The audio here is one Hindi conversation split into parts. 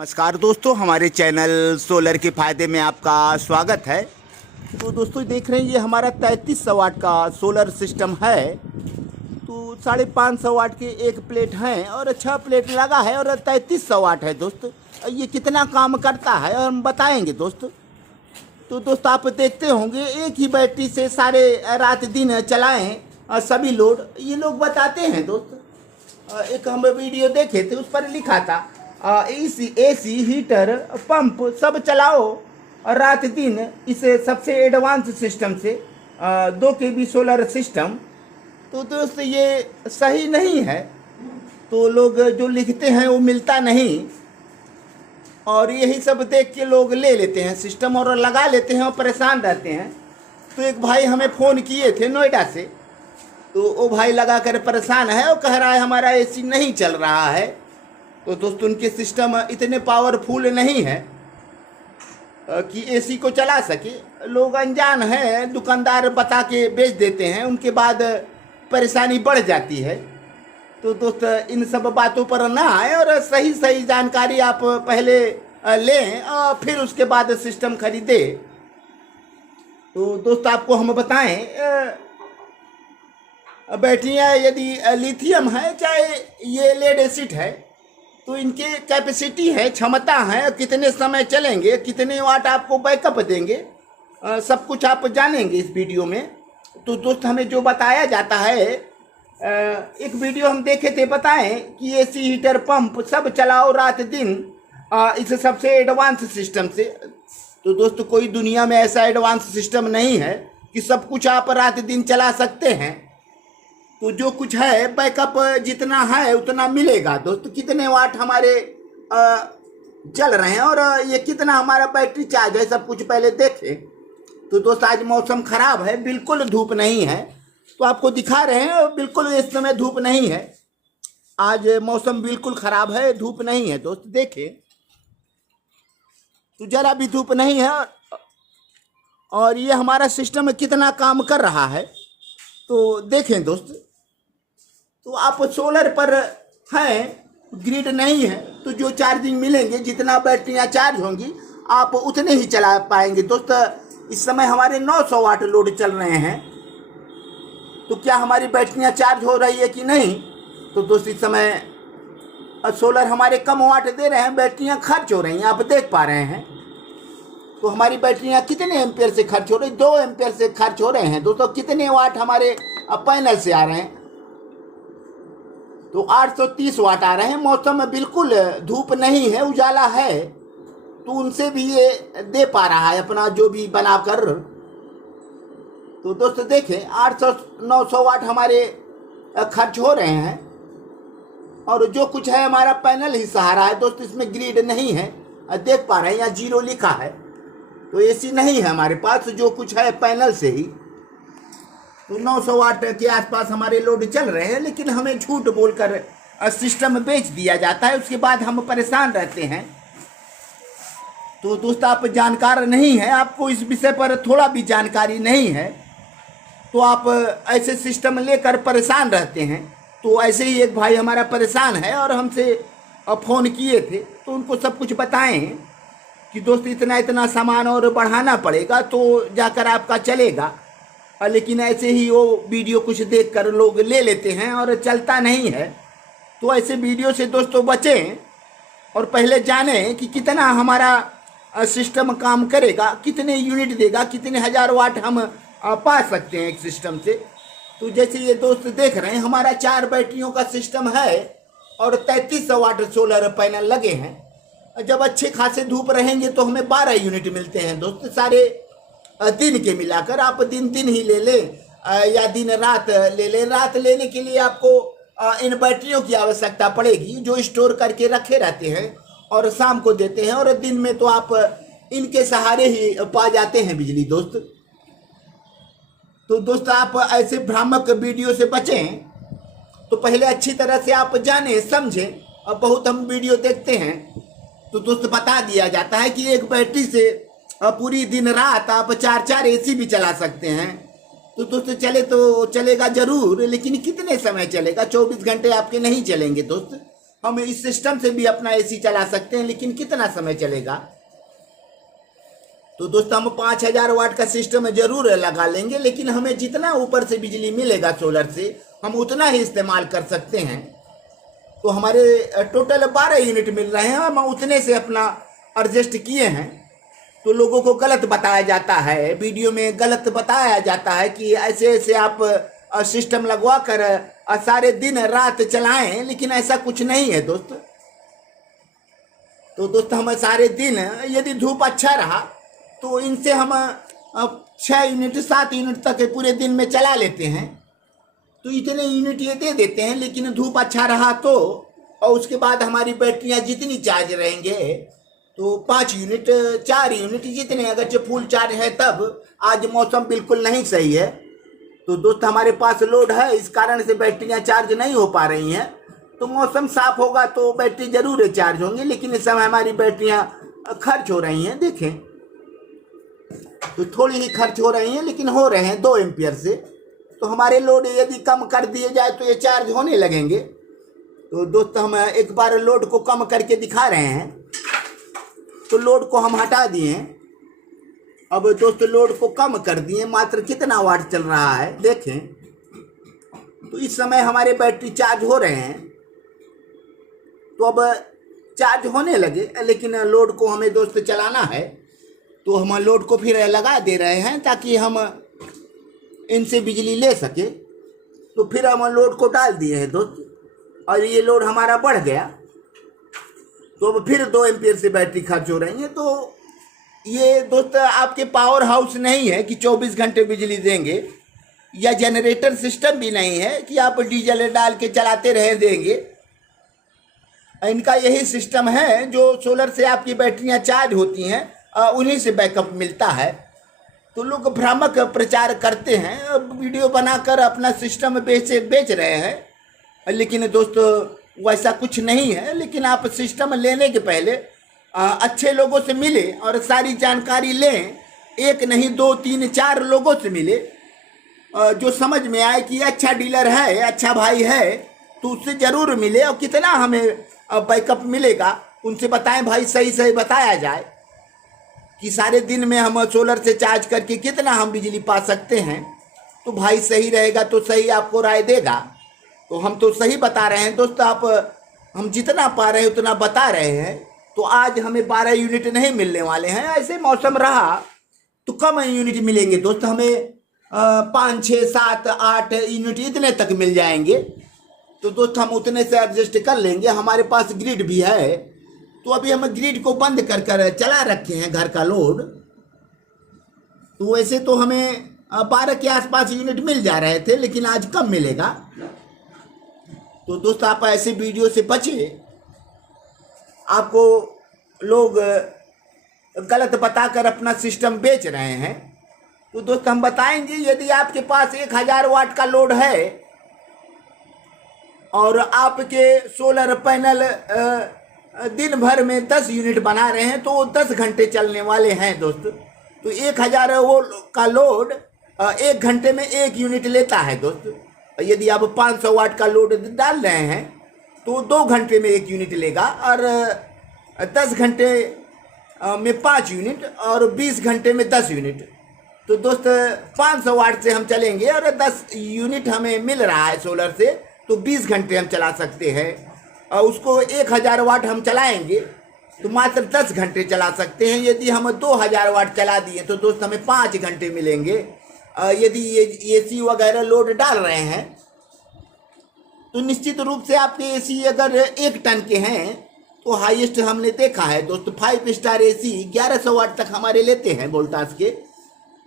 नमस्कार दोस्तों, हमारे चैनल सोलर के फ़ायदे में आपका स्वागत है। तो दोस्तों देख रहे हैं, ये हमारा 3300 वाट का सोलर सिस्टम है। तो 550 वाट के एक प्लेट हैं और 6 प्लेट लगा है और 3300 वाट है। दोस्त ये कितना काम करता है और हम बताएंगे दोस्त। तो दोस्त आप देखते होंगे, एक ही बैटरी से सारे रात दिन चलाएं सभी लोड, ये लोग बताते हैं दोस्त। एक हम वीडियो देखे थे, उस पर लिखा था एसी हीटर पंप सब चलाओ और रात दिन इसे सबसे एडवांस सिस्टम से 2 kV सोलर सिस्टम। तो दोस्त ये सही नहीं है। तो लोग जो लिखते हैं वो मिलता नहीं, और यही सब देख के लोग ले लेते हैं सिस्टम और लगा लेते हैं और परेशान रहते हैं। तो एक भाई हमें फ़ोन किए थे नोएडा से, तो वो भाई लगा कर परेशान है और कह रहा है हमारा एसी नहीं चल रहा है। तो दोस्तों उनके सिस्टम इतने पावरफुल नहीं है कि एसी को चला सके। लोग अनजान हैं, दुकानदार बता के बेच देते हैं, उनके बाद परेशानी बढ़ जाती है। तो दोस्त इन सब बातों पर ना आए और सही सही जानकारी आप पहले लें और फिर उसके बाद सिस्टम खरीदें। तो दोस्त आपको हम बताएं, बैटरियाँ यदि लिथियम है चाहे ये लेड एसिड है, तो इनके कैपेसिटी है, क्षमता है, कितने समय चलेंगे, कितने वाट आपको बैकअप देंगे, सब कुछ आप जानेंगे इस वीडियो में। तो दोस्त हमें जो बताया जाता है, एक वीडियो हम देखे थे, बताएं कि एसी हीटर पंप सब चलाओ रात दिन इस सबसे एडवांस सिस्टम से। तो दोस्त कोई दुनिया में ऐसा एडवांस सिस्टम नहीं है कि सब कुछ आप रात दिन चला सकते हैं। तो जो कुछ है बैकअप जितना है उतना मिलेगा दोस्त। कितने वाट हमारे चल रहे हैं और ये कितना हमारा बैटरी चार्ज है, सब कुछ पहले देखें। तो दोस्त आज मौसम ख़राब है, बिल्कुल धूप नहीं है, तो आपको दिखा रहे हैं बिल्कुल इस समय धूप नहीं है। आज मौसम बिल्कुल ख़राब है, धूप नहीं है दोस्त, देखें तो ज़रा भी धूप नहीं है। और ये हमारा सिस्टम कितना काम कर रहा है तो देखें दोस्त। तो आप सोलर पर हैं, ग्रिड नहीं है, तो जो चार्जिंग मिलेंगे, जितना बैटरियां चार्ज होंगी आप उतने ही चला पाएंगे दोस्त। इस समय हमारे 900 वाट लोड चल रहे हैं, तो क्या हमारी बैटरियां चार्ज हो रही है कि नहीं? तो दोस्त इस समय सोलर हमारे कम वाट दे रहे हैं, बैटरियां खर्च हो रही हैं, आप देख पा रहे हैं। तो हमारी बैटरियां कितने एम्पेयर से खर्च हो रही? 2 एम्पेयर से खर्च हो रहे हैं दोस्तों। कितने वाट हमारे पैनल से आ रहे हैं? तो 830 वाट आ रहे हैं। मौसम में बिल्कुल धूप नहीं है, उजाला है, तो उनसे भी ये दे पा रहा है अपना जो भी बनाकर। तो दोस्त देखें, 800-900 वाट हमारे खर्च हो रहे हैं और जो कुछ है हमारा पैनल ही सहारा है दोस्त। इसमें ग्रिड नहीं है, देख पा रहे हैं, यहाँ 0 लिखा है। तो एसी नहीं है हमारे पास, जो कुछ है पैनल से ही। तो 900 वाट के आसपास हमारे लोड चल रहे हैं, लेकिन हमें झूठ बोलकर सिस्टम बेच दिया जाता है, उसके बाद हम परेशान रहते हैं। तो दोस्त आप जानकार नहीं हैं, आपको इस विषय पर थोड़ा भी जानकारी नहीं है, तो आप ऐसे सिस्टम लेकर परेशान रहते हैं। तो ऐसे ही एक भाई हमारा परेशान है और हमसे फ़ोन किए थे, तो उनको सब कुछ बताएं कि दोस्त इतना इतना सामान और बढ़ाना पड़ेगा तो जाकर आपका चलेगा। लेकिन ऐसे ही वो वीडियो कुछ देखकर लोग ले लेते हैं और चलता नहीं है। तो ऐसे वीडियो से दोस्तों बचें और पहले जानें कि कितना हमारा सिस्टम काम करेगा, कितने यूनिट देगा, कितने हज़ार वाट हम पा सकते हैं एक सिस्टम से। तो जैसे ये दोस्त देख रहे हैं, हमारा 4 बैटरियों का सिस्टम है और 3300 वाट सोलर पैनल लगे हैं। जब अच्छे खासे धूप रहेंगे तो हमें 12 यूनिट मिलते हैं दोस्त, सारे दिन के मिलाकर। आप दिन ही ले लें या दिन रात ले लें। रात लेने के लिए आपको इन बैटरियों की आवश्यकता पड़ेगी जो स्टोर करके रखे रहते हैं और शाम को देते हैं, और दिन में तो आप इनके सहारे ही पा जाते हैं बिजली दोस्त। तो दोस्त आप ऐसे भ्रामक वीडियो से बचें। तो पहले अच्छी तरह से आप जानें, समझें। अब बहुत हम वीडियो देखते हैं तो दोस्त बता दिया जाता है कि एक बैटरी से पूरी दिन रात आप 4-4 एसी भी चला सकते हैं। तो दोस्त चले तो चलेगा ज़रूर, लेकिन कितने समय चलेगा? 24 घंटे आपके नहीं चलेंगे दोस्त। हम इस सिस्टम से भी अपना एसी चला सकते हैं, लेकिन कितना समय चलेगा। तो दोस्तों हम 5000 वाट का सिस्टम जरूर लगा लेंगे, लेकिन हमें जितना ऊपर से बिजली मिलेगा सोलर से हम उतना ही इस्तेमाल कर सकते हैं। तो हमारे टोटल 12 यूनिट मिल रहे हैं, हम उतने से अपना एडजस्ट किए हैं। तो लोगों को गलत बताया जाता है, वीडियो में गलत बताया जाता है कि ऐसे ऐसे आप सिस्टम लगवा कर सारे दिन रात चलाएं, लेकिन ऐसा कुछ नहीं है दोस्त। तो दोस्त हम सारे दिन यदि धूप अच्छा रहा तो इनसे हम 6 यूनिट 7 यूनिट तक पूरे दिन में चला लेते हैं। तो इतने यूनिट ये दे देते हैं, लेकिन धूप अच्छा रहा तो, और उसके बाद हमारी बैटरियां जितनी चार्ज रहेंगे तो 5 यूनिट 4 यूनिट जितने, अगर जो फुल चार्ज है तब। आज मौसम बिल्कुल नहीं सही है, तो दोस्त हमारे पास लोड है, इस कारण से बैटरियां चार्ज नहीं हो पा रही हैं। तो मौसम साफ होगा तो बैटरी जरूर चार्ज होंगी, लेकिन इस समय हमारी बैटरियां खर्च हो रही हैं। देखें तो थोड़ी ही खर्च हो रही हैं, लेकिन हो रहे हैं 2 एम्पियर से। तो हमारे लोड यदि कम कर दिए जाए तो ये चार्ज होने लगेंगे। तो दोस्त हम एक बार लोड को कम करके दिखा रहे हैं। तो लोड को हम हटा दिए, अब दोस्त लोड को कम कर दिए। मात्र कितना वाट चल रहा है देखें। तो इस समय हमारे बैटरी चार्ज हो रहे हैं, तो अब चार्ज होने लगे, लेकिन लोड को हमें दोस्त चलाना है। तो हम लोड को फिर लगा दे रहे हैं ताकि हम इनसे बिजली ले सके। तो फिर हम लोड को डाल दिए हैं दोस्त, और ये लोड हमारा बढ़ गया। तो अब फिर 2 एम्पियर से बैटरी खर्च हो रही है। तो ये दोस्त आपके पावर हाउस नहीं है कि 24 घंटे बिजली देंगे, या जनरेटर सिस्टम भी नहीं है कि आप डीजल डाल के चलाते रह देंगे। इनका यही सिस्टम है, जो सोलर से आपकी बैटरियां चार्ज होती हैं उन्हीं से बैकअप मिलता है। तो लोग भ्रामक प्रचार करते हैं, वीडियो बनाकर अपना सिस्टम बेच रहे हैं, लेकिन दोस्तों वैसा कुछ नहीं है। लेकिन आप सिस्टम लेने के पहले अच्छे लोगों से मिले और सारी जानकारी लें। एक नहीं 2 3 4 लोगों से मिले, जो समझ में आए कि अच्छा डीलर है, अच्छा भाई है, तो उससे ज़रूर मिले। और कितना हमें बैकअप मिलेगा उनसे बताएं भाई, सही सही बताया जाए कि सारे दिन में हम सोलर से चार्ज करके कितना हम बिजली पा सकते हैं। तो भाई सही रहेगा तो सही आपको राय देगा। तो हम तो सही बता रहे हैं दोस्त, आप हम जितना पा रहे हैं उतना बता रहे हैं। तो आज हमें 12 यूनिट नहीं मिलने वाले हैं, ऐसे मौसम रहा तो कम यूनिट मिलेंगे दोस्त। हमें 5 6 7 8 यूनिट इतने तक मिल जाएंगे। तो दोस्त हम उतने से एडजस्ट कर लेंगे। हमारे पास ग्रिड भी है, तो अभी हम ग्रिड को बंद कर कर चला रखे हैं घर का लोड। तो वैसे तो हमें 12 के आसपास यूनिट मिल जा रहे थे, लेकिन आज कम मिलेगा। तो दोस्त आप ऐसे वीडियो से बचिए। आपको लोग गलत बताकर अपना सिस्टम बेच रहे हैं। तो दोस्त हम बताएंगे, यदि आपके पास 1000 वाट का लोड है और आपके सोलर पैनल दिन भर में 10 यूनिट बना रहे हैं, तो 10 घंटे चलने वाले हैं दोस्त। तो 1000 वो का लोड 1 घंटे में 1 यूनिट लेता है दोस्त। यदि आप 500 वाट का लोड डाल रहे हैं तो 2 घंटे में 1 यूनिट लेगा, और 10 घंटे में 5 यूनिट और 20 घंटे में 10 यूनिट। तो दोस्त 500 वाट से हम चलेंगे और 10 यूनिट हमें मिल रहा है सोलर से, तो 20 घंटे हम चला सकते हैं। और उसको 1000 वाट हम चलाएंगे तो मात्र 10 घंटे चला सकते हैं। यदि हम 2000 वाट चला दिए तो दोस्त हमें 5 घंटे मिलेंगे। यदि ये एसी वगैरह लोड डाल रहे हैं तो निश्चित रूप से आपके एसी अगर 1 टन के हैं तो हाईएस्ट हमने देखा है दोस्त 5 स्टार एसी 1100 वाट तक हमारे लेते हैं वोल्टाज के।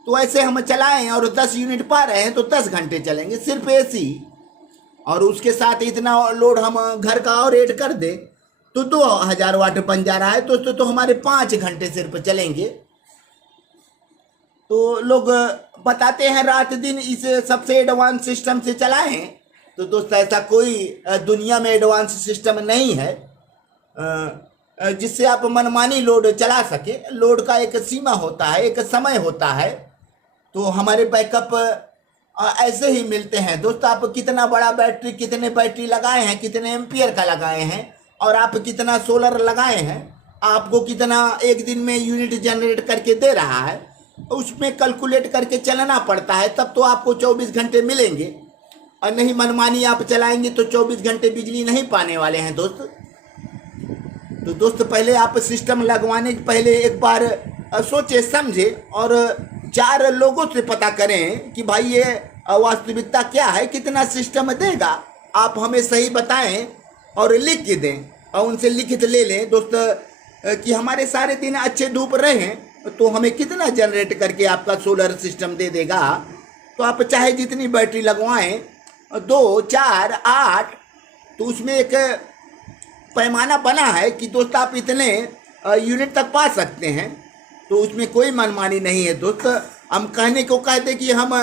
तो ऐसे हम चलाएं और 10 यूनिट पा रहे हैं तो 10 घंटे चलेंगे सिर्फ एसी, और उसके साथ इतना लोड हम घर का और ऐड कर दें तो 2000 वाट बन जा रहा है दोस्तों। तो हमारे 5 घंटे सिर्फ चलेंगे। तो लोग बताते हैं रात दिन इस सबसे एडवांस सिस्टम से चलाएं, तो दोस्त ऐसा कोई दुनिया में एडवांस सिस्टम नहीं है जिससे आप मनमानी लोड चला सके। लोड का एक सीमा होता है, एक समय होता है। तो हमारे बैकअप ऐसे ही मिलते हैं दोस्त। आप कितना बड़ा बैटरी, कितने बैटरी लगाए हैं, कितने एम्पियर का लगाए हैं, और आप कितना सोलर लगाए हैं, आपको कितना एक दिन में यूनिट जनरेट करके दे रहा है, उसमें कैलकुलेट करके चलना पड़ता है, तब तो आपको 24 घंटे मिलेंगे। और नहीं मनमानी आप चलाएंगे तो 24 घंटे बिजली नहीं पाने वाले हैं दोस्त। तो दोस्त पहले आप सिस्टम लगवाने के पहले एक बार सोचे समझे और 4 लोगों से पता करें कि भाई ये वास्तविकता क्या है, कितना सिस्टम देगा। आप हमें सही बताएं और लिख के दें, और उनसे लिखित ले लें दोस्त कि हमारे सारे दिन अच्छे धूप रहें तो हमें कितना जनरेट करके आपका सोलर सिस्टम दे देगा। तो आप चाहे जितनी बैटरी लगवाएं, 2, 4, 8, तो उसमें एक पैमाना बना है कि दोस्त आप इतने यूनिट तक पा सकते हैं। तो उसमें कोई मनमानी नहीं है दोस्त। हम कहने को कहते कि हम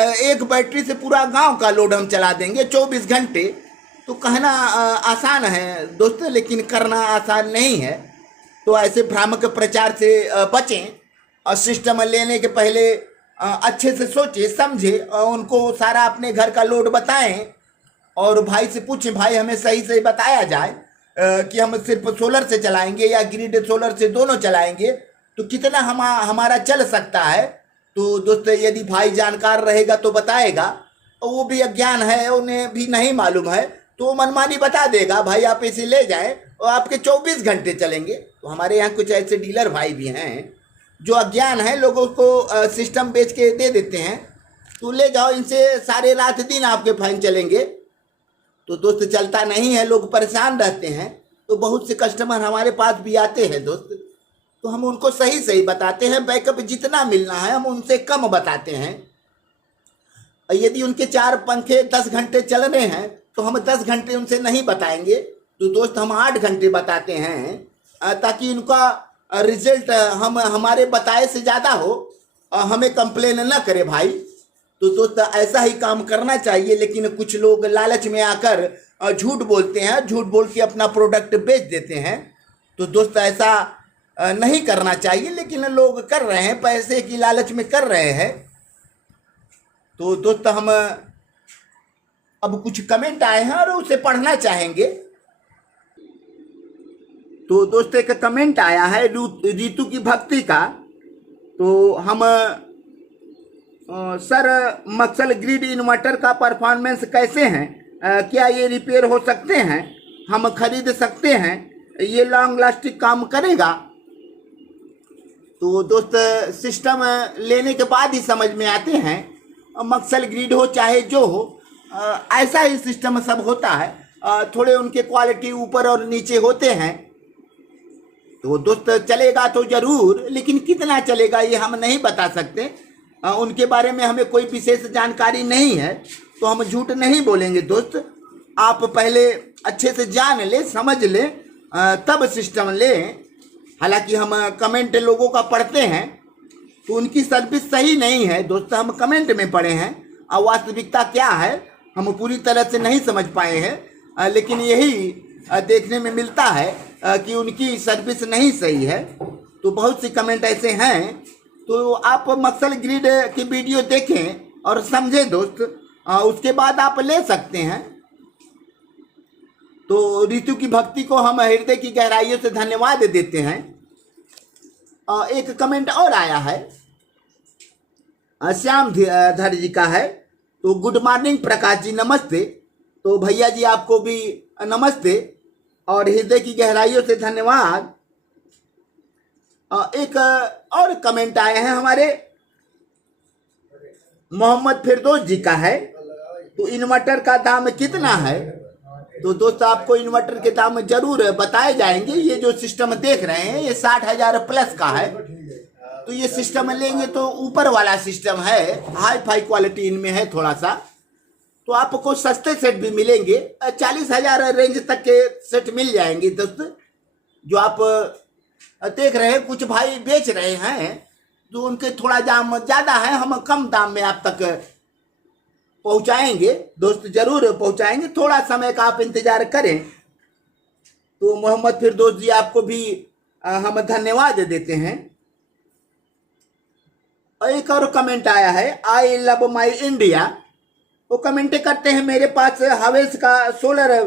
एक बैटरी से पूरा गांव का लोड हम चला देंगे 24 घंटे, तो कहना आसान है दोस्त, लेकिन करना आसान नहीं है। तो ऐसे भ्रामक प्रचार से बचें और सिस्टम लेने के पहले अच्छे से सोचे समझे और उनको सारा अपने घर का लोड बताएं और भाई से पूछें, भाई हमें सही सही बताया जाए कि हम सिर्फ सोलर से चलाएंगे या ग्रिड सोलर से दोनों चलाएंगे तो कितना हमारा चल सकता है। तो दोस्त यदि भाई जानकार रहेगा तो बताएगा, और वो भी अज्ञान है, उन्हें भी नहीं मालूम है तो मनमानी बता देगा, भाई आप इसे ले जाएं और आपके 24 घंटे चलेंगे। तो हमारे यहाँ कुछ ऐसे डीलर भाई भी हैं जो अज्ञान है, लोगों को सिस्टम बेच के दे देते हैं, तो ले जाओ इनसे, सारे रात दिन आपके फाइन चलेंगे। तो दोस्त चलता नहीं है, लोग परेशान रहते हैं। तो बहुत से कस्टमर हमारे पास भी आते हैं दोस्त, तो हम उनको सही सही बताते हैं, बैकअप जितना मिलना है हम उनसे कम बताते हैं। यदि उनके 4 पंखे 10 घंटे चल रहे हैं तो हम 10 घंटे उनसे नहीं बताएंगे, तो दोस्त हम 8 घंटे बताते हैं ताकि उनका रिजल्ट हमारे बताए से ज़्यादा हो, हमें कंप्लेन ना करे भाई। तो दोस्त ऐसा ही काम करना चाहिए, लेकिन कुछ लोग लालच में आकर झूठ बोलते हैं, झूठ बोल के अपना प्रोडक्ट बेच देते हैं। तो दोस्त ऐसा नहीं करना चाहिए, लेकिन लोग कर रहे हैं, पैसे की लालच में कर रहे हैं। तो दोस्त हम अब कुछ कमेंट आए हैं और उसे पढ़ना चाहेंगे। तो दोस्त एक कमेंट आया है रीतू की भक्ति का। तो हम सर मक्सल ग्रिड इन्वर्टर का परफॉर्मेंस कैसे हैं, क्या ये रिपेयर हो सकते हैं, हम खरीद सकते हैं, ये लॉन्ग लास्टिंग काम करेगा। तो दोस्त सिस्टम लेने के बाद ही समझ में आते हैं, मक्सल ग्रिड हो चाहे जो हो, ऐसा ही सिस्टम सब होता है। थोड़े उनके क्वालिटी ऊपर और नीचे होते हैं। तो दोस्त चलेगा तो जरूर, लेकिन कितना चलेगा ये हम नहीं बता सकते, उनके बारे में हमें कोई विशेष जानकारी नहीं है, तो हम झूठ नहीं बोलेंगे दोस्त। आप पहले अच्छे से जान ले, समझ ले, तब सिस्टम लें। हालांकि हम कमेंट लोगों का पढ़ते हैं तो उनकी सर्विस सही नहीं है दोस्त, हम कमेंट में पढ़े हैं, और वास्तविकता क्या है हम पूरी तरह से नहीं समझ पाए हैं, लेकिन यही देखने में मिलता है कि उनकी सर्विस नहीं सही है। तो बहुत सी कमेंट ऐसे हैं, तो आप मक्सल ग्रिड की वीडियो देखें और समझें दोस्त, उसके बाद आप ले सकते हैं। तो ऋतु की भक्ति को हम हृदय की गहराइयों से धन्यवाद देते हैं। एक कमेंट और आया है, श्याम धर जी का है। तो गुड मॉर्निंग प्रकाश जी, नमस्ते। तो भैया जी आपको भी नमस्ते और हृदय की गहराइयों से धन्यवाद। एक और कमेंट आए हैं हमारे मोहम्मद फिरदौस जी का है। तो इन्वर्टर का दाम कितना है? तो दोस्त आपको इन्वर्टर के दाम जरूर बताए जाएंगे। ये जो सिस्टम देख रहे हैं ये 60,000 प्लस का है। तो ये सिस्टम लेंगे तो ऊपर वाला सिस्टम है, हाई फाई क्वालिटी इनमें है थोड़ा सा। तो आपको सस्ते सेट भी मिलेंगे, 40,000 रेंज तक के सेट मिल जाएंगे दोस्त। जो आप देख रहे हैं कुछ भाई बेच रहे हैं, जो उनके थोड़ा दाम ज़्यादा है, हम कम दाम में आप तक पहुंचाएंगे दोस्त, जरूर पहुंचाएंगे। थोड़ा समय का आप इंतजार करें। तो मोहम्मद फिरदौस जी आपको भी हम धन्यवाद देते हैं। और एक और कमेंट आया है, आई लव माई इंडिया। वो कमेंट करते हैं, मेरे पास हावेल्स का सोलर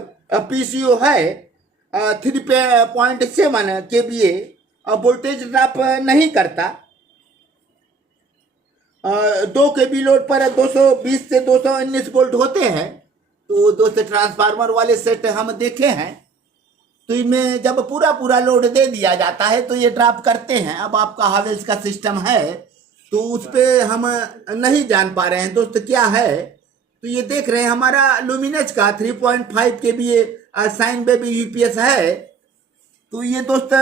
पीसीओ है, 3.7 kVA वोल्टेज ड्रॉप नहीं करता। 2 kV लोड पर 220 से 219 वोल्ट होते हैं। तो दोस्तों ट्रांसफार्मर वाले सेट हम देखे हैं, तो इनमें जब पूरा पूरा लोड दे दिया जाता है तो ये ड्रॉप करते हैं। अब आपका हावेल्स का सिस्टम है तो उस पर हम नहीं जान पा रहे हैं दोस्त क्या है। तो ये देख रहे हैं हमारा लुमिनस का 3.5 kVA साइन बेबी यूपीएस है। तो ये दोस्त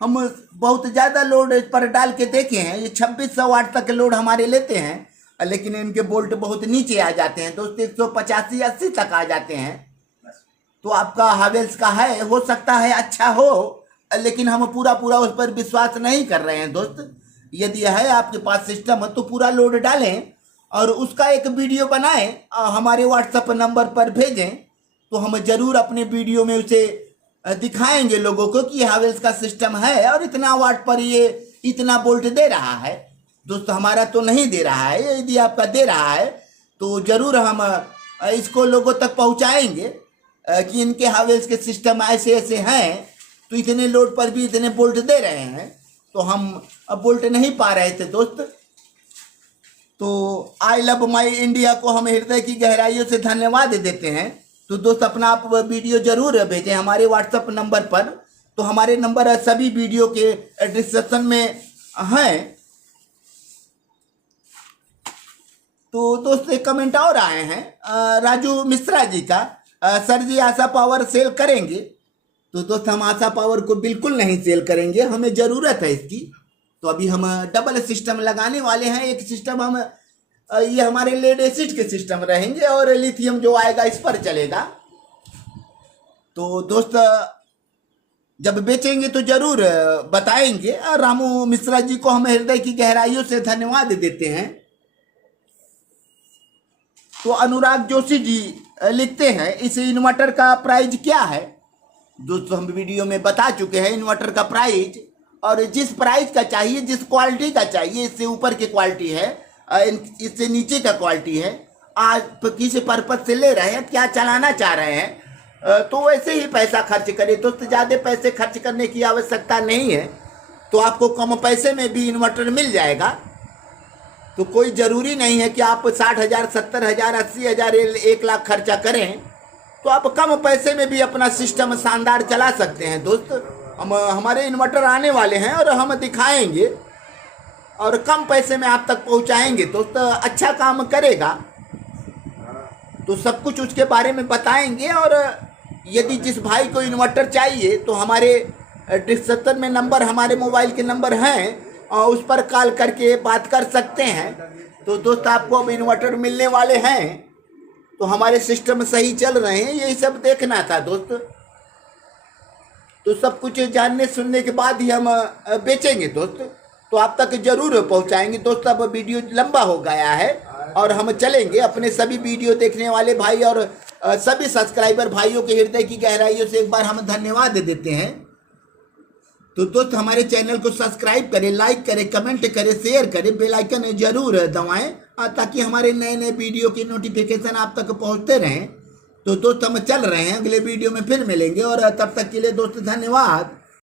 हम बहुत ज़्यादा लोड इस पर डाल के देखे हैं, ये 2600 वाट तक लोड हमारे लेते हैं, लेकिन इनके वोल्ट बहुत नीचे आ जाते हैं दोस्त, 185-80 तक आ जाते हैं। तो आपका हावेल्स का है, हो सकता है अच्छा हो, लेकिन हम पूरा पूरा उस पर विश्वास नहीं कर रहे हैं दोस्त। यदि है आपके पास सिस्टम तो पूरा लोड डालें और उसका एक वीडियो बनाएं, हमारे व्हाट्सएप नंबर पर भेजें, तो हम जरूर अपने वीडियो में उसे दिखाएंगे लोगों को कि हावेल्स का सिस्टम है और इतना वाट पर ये इतना वोल्ट दे रहा है। दोस्त हमारा तो नहीं दे रहा है, यदि आपका दे रहा है तो जरूर हम इसको लोगों तक पहुंचाएंगे कि इनके हावेल्स के सिस्टम ऐसे ऐसे हैं, तो इतने लोड पर भी इतने वोल्ट दे रहे हैं, तो हम अब वोल्ट नहीं पा रहे थे दोस्त। तो आई लव माई इंडिया को हम हृदय की गहराइयों से धन्यवाद देते हैं। तो दोस्त अपना आप वीडियो जरूर भेजें हमारे व्हाट्सएप नंबर पर, तो हमारे नंबर सभी वीडियो के डिस्क्रिप्शन में हैं। तो दोस्त एक कमेंट और आए हैं राजू मिश्रा जी का, सर जी आशा पावर सेल करेंगे? तो दोस्त हम आशा पावर को बिल्कुल नहीं सेल करेंगे, हमें ज़रूरत है इसकी। तो अभी हम डबल सिस्टम लगाने वाले हैं। एक सिस्टम हम ये हमारे लेड एसिड के सिस्टम रहेंगे और लिथियम जो आएगा इस पर चलेगा। तो दोस्त जब बेचेंगे तो जरूर बताएंगे। और रामू मिश्रा जी को हम हृदय की गहराइयों से धन्यवाद देते हैं। तो अनुराग जोशी जी लिखते हैं इस इन्वर्टर का प्राइस क्या है? दोस्तों हम वीडियो में बता चुके हैं इन्वर्टर का प्राइस, और जिस प्राइस का चाहिए, जिस क्वालिटी का चाहिए, इससे ऊपर की क्वालिटी है, इससे नीचे का क्वालिटी है, आप किस पर्पज से ले रहे हैं, क्या चलाना चाह रहे हैं, तो वैसे ही पैसा खर्च करें दोस्त। ज़्यादा पैसे खर्च करने की आवश्यकता नहीं है, तो आपको कम पैसे में भी इन्वर्टर मिल जाएगा। तो कोई ज़रूरी नहीं है कि आप 60,000, 70,000, 80,000, 1 लाख खर्चा करें। तो आप कम पैसे में भी अपना सिस्टम शानदार चला सकते हैं दोस्त। हमारे इन्वर्टर आने वाले हैं और हम दिखाएंगे और कम पैसे में आप तक पहुंचाएंगे दोस्त। अच्छा काम करेगा तो सब कुछ उसके बारे में बताएंगे। और यदि जिस भाई को इन्वर्टर चाहिए तो हमारे डिस्क्रिप्शन में नंबर, हमारे मोबाइल के नंबर हैं, और उस पर कॉल करके बात कर सकते हैं। तो दोस्त आपको अब इन्वर्टर मिलने वाले हैं, तो हमारे सिस्टम सही चल रहे हैं, यही सब देखना था दोस्त। तो सब कुछ जानने सुनने के बाद ही हम बेचेंगे दोस्त, तो आप तक जरूर पहुंचाएंगे दोस्त। अब वीडियो लंबा हो गया है और हम चलेंगे। अपने सभी वीडियो देखने वाले भाई और सभी सब्सक्राइबर भाइयों के हृदय की गहराइयों से एक बार हम धन्यवाद देते हैं। तो दोस्त हमारे चैनल को सब्सक्राइब करें, लाइक करें, कमेंट करें, शेयर करें, बेल आइकन जरूर दबाएं, ताकि हमारे नए नए वीडियो की नोटिफिकेशन आप तक पहुंचते रहें। तो दोस्त हम चल रहे हैं, अगले वीडियो में फिर मिलेंगे, और तब तक के लिए दोस्त धन्यवाद।